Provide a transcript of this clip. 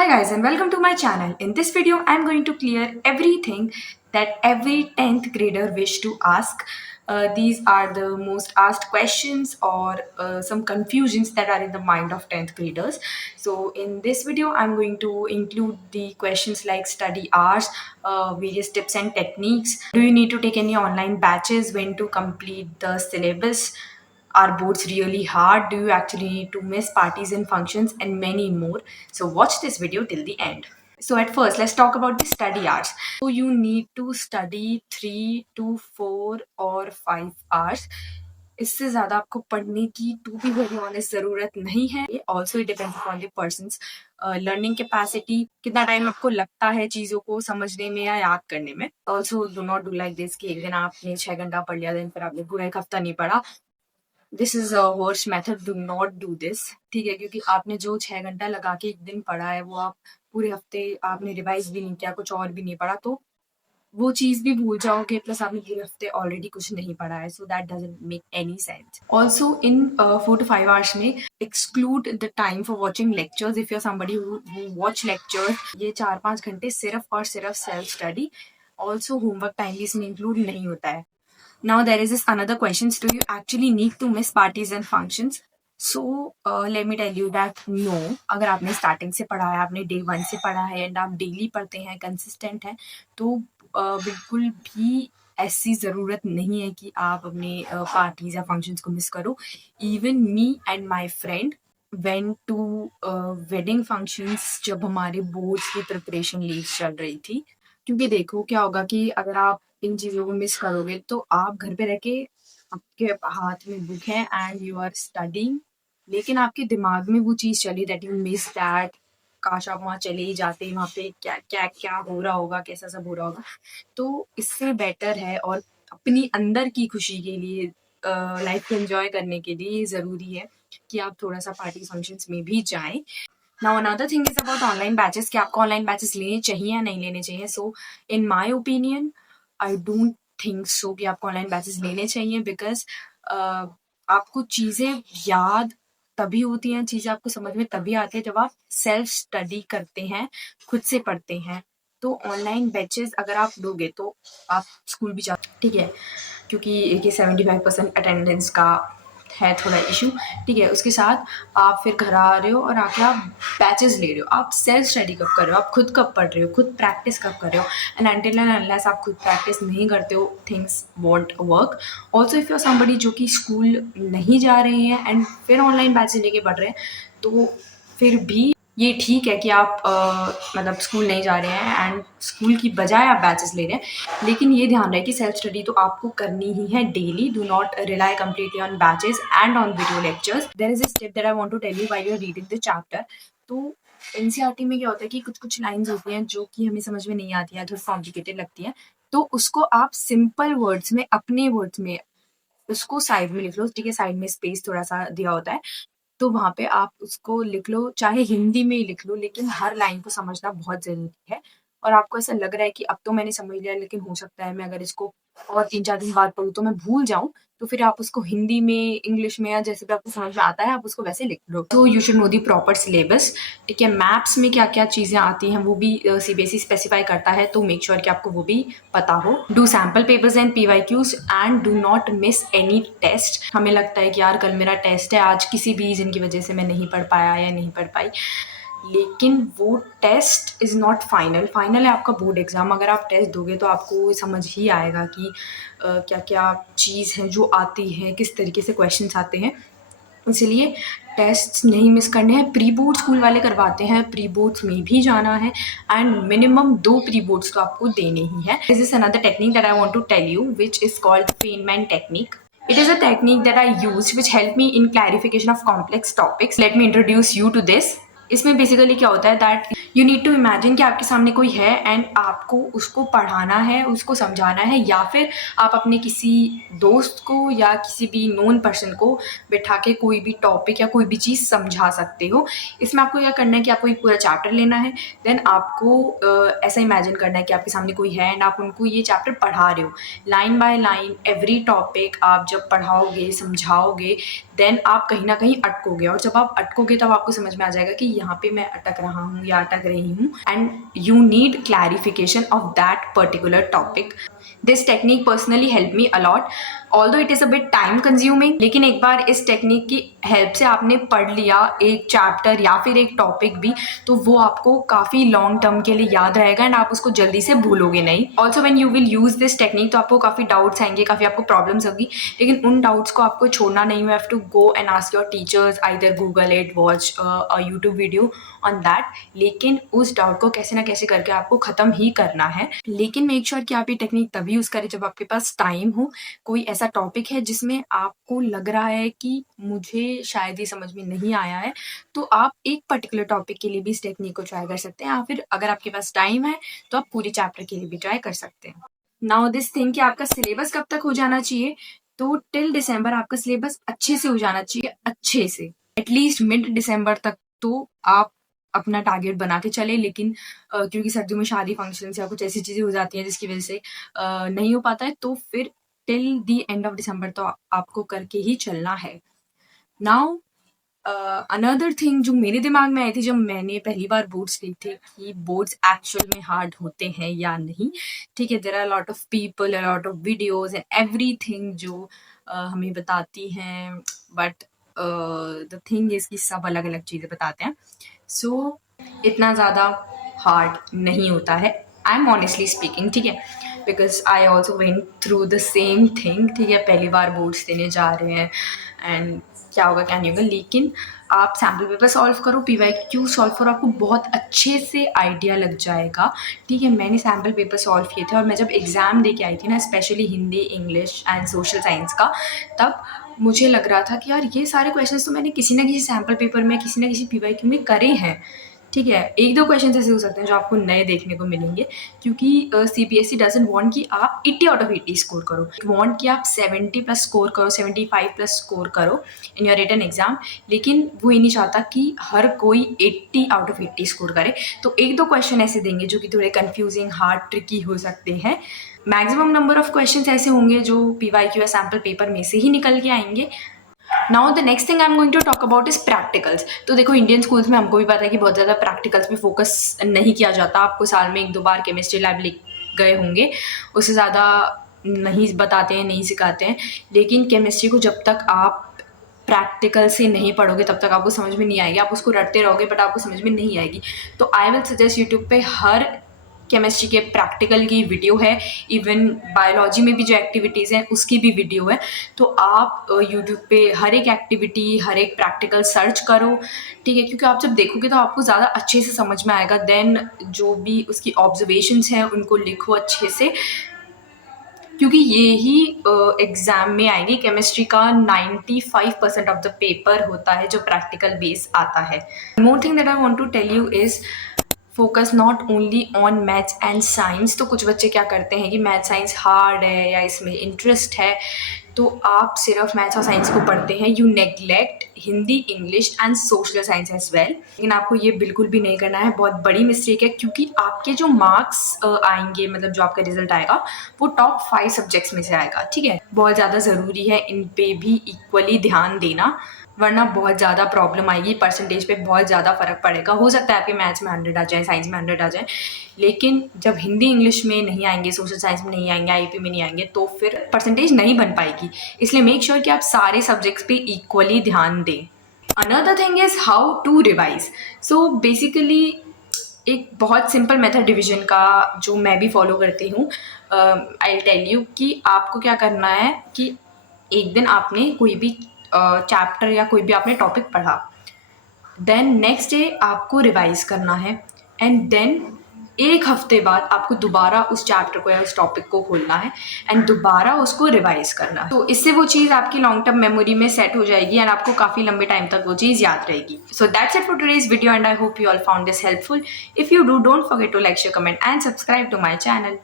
Hi guys and welcome to my channel. In this video I'm going to clear everything that every 10th grader wish to ask. These are the most asked questions or some confusions that are in the mind of 10th graders. So in this video I'm going to include the questions like study hours, various tips and techniques. Do you need to take any online batches? When to complete the syllabus? Are boards really hard? Do you actually need to miss parties and functions? And many more. So watch this video till the end. So at first, let's talk about the study hours. So you need to study 3 to 4 or 5 hours. इससे ज़्यादा आपको पढ़ने की to be very honest ज़रूरत नहीं है. Also it depends upon the persons learning capacity, कितना time आपको लगता है चीज़ों को समझने में या याद करने में. Also do not do like this कि एक दिन आपने 6 घंटा पढ़ लिया, दिन फिर आपने पूरा एक हफ्ता नहीं पढ़ा. This is a worst method. Do not do this. ठीक है, क्योंकि आपने जो 6 घंटा लगा के एक दिन पढ़ा है वो आप पूरे हफ्ते आपने रिवाइज भी नहीं किया, कुछ और भी नहीं पढ़ा, तो वो चीज भी भूल जाओगे. प्लस आपने पूरे हफ्ते ऑलरेडी कुछ नहीं पढ़ा है, so that doesn't make any sense. Also in 4 to 5 hours में exclude the time for watching lectures. If you are somebody who watch lectures, ये 4-5 घंटे सिर्फ और सिर्फ self study. Also homework time भी इसमें इंक्लूड नहीं होता है. Now there is this another question: do you actually need to miss parties and functions? So let me tell you that no. अगर आपने स्टार्टिंग से पढ़ा है, आपने डे 1 से पढ़ा है एंड आप डेली पढ़ते हैं, कंसिस्टेंट हैं, तो बिल्कुल भी ऐसी ज़रूरत नहीं है कि आप अपने पार्टीज या फंक्शंस को मिस करो. Even me and my friend went to wedding functions जब हमारे बोर्ड्स की प्रिपरेशन लीव चल रही थी. क्योंकि देखो क्या होगा कि अगर आप इन चीज़ों को मिस करोगे तो आप घर पे रह के आपके हाथ में बुक है एंड यू आर स्टडिंग, लेकिन आपके दिमाग में वो चीज़ चली दैट यू मिस दैट. काश आप वहाँ चले ही जाते, वहाँ पे क्या क्या क्या हो रहा होगा, कैसा सब हो रहा होगा. तो इससे बेटर है और अपनी अंदर की खुशी के लिए, लाइफ को एंजॉय करने के लिए ज़रूरी है कि आप थोड़ा सा पार्टी फंक्शंस में भी जाएं. Now another thing is about online batches, कि आपको ऑनलाइन बैचेस लेने चाहिए या नहीं लेने चाहिए. So in my opinion I don't think so कि आपको ऑनलाइन बैचेस लेने चाहिए, बिकॉज आपको चीज़ें याद तभी होती हैं, चीज़ें आपको समझ में तभी आती है जब आप सेल्फ स्टडी करते हैं, खुद से पढ़ते हैं. तो ऑनलाइन बैचेस अगर आप लोगे तो आप स्कूल भी जा, ठीक है, क्योंकि ये 75% अटेंडेंस का है थोड़ा इशू. ठीक है, उसके साथ आप फिर घर आ रहे हो और आके आप बैचेस ले रहे हो. आप सेल्फ स्टडी कब कर रहे हो, आप खुद कब पढ़ रहे हो, खुद प्रैक्टिस कब कर रहे हो. एंड अनटिल एंड अनलेस आप खुद प्रैक्टिस नहीं करते हो, things won't work. Also if you are somebody जो कि स्कूल नहीं जा रहे हैं एंड फिर ऑनलाइन बैचेस लेके पढ़ रहे हैं, तो फिर भी ये ठीक है कि आप मतलब स्कूल नहीं जा रहे हैं एंड स्कूल की बजाय आप बैचेस ले रहे हैं. लेकिन ये ध्यान रहे कि सेल्फ स्टडी तो आपको करनी ही है daily. Do not rely completely on batches and on video lectures. There is a step that I want to tell you while you are reading the chapter. तो एनसीईआरटी में क्या होता है कि कुछ कुछ लाइंस होती हैं जो कि हमें समझ में नहीं आती हैं, थोड़ी कॉम्प्लिकेटेड लगती हैं, तो उसको आप सिंपल वर्ड्स में, अपने वर्ड्स में उसको साइड में लिख लो. ठीक है, साइड में स्पेस थोड़ा सा दिया होता है, तो वहाँ पे आप उसको लिख लो, चाहे हिंदी में ही लिख लो, लेकिन हर लाइन को समझना बहुत ज़रूरी है. और आपको ऐसा लग रहा है कि अब तो मैंने समझ लिया, लेकिन हो सकता है मैं अगर इसको और 3-4 दिन बाद पढूँ तो मैं भूल जाऊँ, तो फिर आप उसको हिंदी में, इंग्लिश में या जैसे भी आपको समझ में आता है आप उसको वैसे लिख लो. तो you should know the proper syllabus. ठीक है, मैप्स में क्या-क्या चीज़ें आती हैं वो भी सीबीएसई स्पेसिफाई करता है, तो मेक श्योर कि आपको वो भी पता हो. Do sample papers and PYQs and do not miss any test. हमें लगता है कि यार कल मेरा टेस्ट है, आज किसी भी रीज़न की वजह से मैं नहीं पढ़ पाया या नहीं पढ़ पाई, लेकिन वो test is not final. Final है आपका बोर्ड एग्ज़ाम. अगर आप टेस्ट दोगे तो आपको समझ ही आएगा कि क्या क्या चीज़ है जो आती है, किस तरीके से क्वेश्चंस आते हैं. इसलिए टेस्ट नहीं मिस करने हैं. प्री बोर्ड स्कूल वाले करवाते हैं, प्री बोर्ड्स में भी जाना है एंड मिनिमम 2 प्री बोर्ड्स तो आपको देने ही है. This is another technique that I want to tell you, which is called Feynman technique. It is a technique that I use which helped me in clarification of complex topics. Let me introduce you to this. इसमें basically क्या होता है that you need to imagine कि आपके सामने कोई है and आपको उसको पढ़ाना है, उसको समझाना है, या फिर आप अपने किसी दोस्त को या किसी भी नोन पर्सन को बिठा के कोई भी टॉपिक या कोई भी चीज़ समझा सकते हो. इसमें आपको क्या करना है कि आपको एक पूरा चैप्टर लेना है, देन आपको ऐसा इमेजिन करना है कि आपके सामने कोई है एंड आप उनको ये चैप्टर पढ़ा रहे हो. Line by line every topic आप जब पढ़ाओगे, समझाओगे, देन आप कहीं ना कहीं अटकोगे, और जब आप अटकोगे तब आपको समझ में आ जाएगा कि यहाँ पे मैं अटक रहा हूँ या अटक लग रही हूँ and you need clarification of that particular topic. This technique personally help me a lot, although it is a bit time consuming, लेकिन एक बार इस टेक्निक की हेल्प से आपने पढ़ लिया एक चैप्टर या फिर एक टॉपिक भी, तो वो आपको काफ़ी लॉन्ग टर्म के लिए याद रहेगा एंड आप उसको जल्दी से भूलोगे नहीं। Also when you will use this technique तो आपको काफ़ी डाउट्स आएंगे, काफ़ी आपको प्रॉब्लम्स होगी, लेकिन उन डाउट्स को आपको छोड़ना नहीं। You have to go and ask your teachers, either Google it, watch a YouTube video on that, लेकिन उस डाउट को कैसे ना कैसे करके आपको ख़त्म ही करना है। लेकिन मेक श्योर कि आप ये टेक्निक तभी यूज़ करें जब आपके पास टाइम हो, कोई ऐसा टॉपिक है जिसमें आपको लग रहा है कि मुझे शायद ये समझ में नहीं आया है, तो आप एक पर्टिकुलर टॉपिक के लिए भी इस टेक्निक को ट्राई कर सकते हैं, या फिर अगर आपके पास टाइम है तो आप पूरे चैप्टर के लिए भी ट्राई कर सकते हैं। नाउ दिस थिंग कि आपका सिलेबस कब तक हो जाना चाहिए, तो टिल दिसंबर आपका सिलेबस अच्छे से हो जाना चाहिए, अच्छे से एटलीस्ट मिड दिसंबर तक तो आप अपना टारगेट बना के चले। लेकिन क्योंकि सर्दियों में शादी फंक्शन या कुछ ऐसी चीज़ें हो जाती हैं जिसकी वजह से नहीं हो पाता है, तो फिर till the end of December तो आपको करके ही चलना है। नाउ अनदर थिंग जो मेरे दिमाग में आई थी जब मैंने पहली बार बोर्ड्स ली थे कि बोर्ड्स एक्चुअल में हार्ड होते हैं या नहीं। ठीक है, there are lot of people, lot of videos and everything जो हमें बताती हैं, बट द थिंग इज कि सब अलग अलग चीज़ें बताते हैं। सो इतना ज़्यादा हार्ड नहीं होता है, आई एम ऑनेस्टली स्पीकिंग, ठीक है, because I also went through the same thing. ठीक है, पहली बार बोर्ड्स देने जा रहे हैं एंड क्या होगा क्या नहीं होगा, लेकिन आप सैम्पल पेपर सॉल्व करो, PYQ सॉल्व करो, आपको बहुत अच्छे से आइडिया लग जाएगा। ठीक है, मैंने सैम्पल पेपर सॉल्व किए थे और मैं जब एग्ज़ाम दे के आई थी ना, specially Hindi, English and social science का, तब मुझे लग रहा था कि यार ये सारे क्वेश्चंस तो मैंने किसी ना किसी सैम्पल पेपर में, किसी ना किसी PYQ में करे हैं। ठीक है, एक दो क्वेश्चन ऐसे हो सकते हैं जो आपको नए देखने को मिलेंगे, क्योंकि CBSE डजंट वांट कि आप 80 आउट ऑफ 80 स्कोर करो, वांट कि आप 70 प्लस स्कोर करो, 75 प्लस स्कोर करो इन योर रिटन एग्जाम। लेकिन वो ये नहीं चाहता कि हर कोई 80 आउट ऑफ 80 स्कोर करे, तो एक दो क्वेश्चन ऐसे देंगे जो कि थोड़े कंफ्यूजिंग, हार्ड, ट्रिकी हो सकते हैं। मैक्सिमम नंबर ऑफ क्वेश्चंस ऐसे होंगे जो PYQ या सैम्पल पेपर में से ही निकल के आएंगे। Now the next thing I am going to talk about is practicals. तो देखो, इंडियन स्कूल्स में हमको भी पता है कि बहुत ज़्यादा प्रैक्टिकल्स पे फोकस नहीं किया जाता। आपको साल में एक दो बार केमिस्ट्री लैब ले गए होंगे, उससे ज़्यादा नहीं बताते हैं, नहीं सिखाते हैं। लेकिन केमिस्ट्री को जब तक आप प्रैक्टिकल से नहीं पढ़ोगे तब तक आपको समझ में नहीं आएगी। आप उसको रटते रहोगे बट आपको समझ में नहीं आएगी। तो आई विल सजेस्ट यूट्यूब पे हर केमिस्ट्री के प्रैक्टिकल की वीडियो है, इवन बायोलॉजी में भी जो एक्टिविटीज़ हैं उसकी भी वीडियो है। तो आप यूट्यूब पे हर एक एक्टिविटी, हर एक प्रैक्टिकल सर्च करो, ठीक है, क्योंकि आप जब देखोगे तो आपको ज़्यादा अच्छे से समझ में आएगा। देन जो भी उसकी ऑब्जर्वेशंस हैं उनको लिखो अच्छे से, क्योंकि ये ही एग्ज़ाम में आएंगे। केमिस्ट्री का 95% ऑफ द पेपर होता है जो प्रैक्टिकल बेस आता है। More thing that I want to tell you is focus not only on maths and science. तो कुछ बच्चे क्या करते हैं कि मैथ्स साइंस हार्ड है या इसमें इंटरेस्ट है, तो आप सिर्फ मैथ्स और साइंस को पढ़ते हैं, you neglect Hindi, English and social science as well. लेकिन आपको ये बिल्कुल भी नहीं करना है, बहुत बड़ी मिस्टेक है, क्योंकि आपके जो मार्क्स आएंगे, मतलब जो आपका रिजल्ट आएगा वो टॉप 5 सब्जेक्ट्स में से आएगा। ठीक है, बहुत ज़्यादा ज़रूरी है इन पे भी इक्वली ध्यान देना, वरना बहुत ज़्यादा प्रॉब्लम आएगी, परसेंटेज पे बहुत ज़्यादा फ़र्क पड़ेगा। हो सकता है आपके मैथ्स में 100 आ जाए, साइंस में 100 आ जाए, लेकिन जब हिंदी इंग्लिश में नहीं आएंगे, सोशल साइंस में नहीं आएंगे, IEP में नहीं आएंगे, तो फिर परसेंटेज नहीं बन पाएगी। इसलिए मेक श्योर कि आप सारे सब्जेक्ट्स पे इक्वली ध्यान दें। Another thing is how to revise. So basically एक बहुत सिंपल मेथड डिवीजन का जो मैं भी फॉलो करती हूँ, आई विल टेल यू कि आपको क्या करना है कि एक दिन आपने कोई भी चैप्टर या कोई भी आपने टॉपिक पढ़ा, देन नेक्स्ट डे आपको रिवाइज करना है, एंड देन एक हफ्ते बाद आपको दोबारा उस चैप्टर को या उस टॉपिक को खोलना है एंड दोबारा उसको रिवाइज करना है। तो इससे वो चीज़ आपकी लॉन्ग टर्म मेमोरी में सेट हो जाएगी एंड आपको काफ़ी लंबे टाइम तक वो चीज़ याद रहेगी। So that's it for today's video and I hope you all found this helpful. If you do, don't forget to like, share, comment and subscribe to my channel.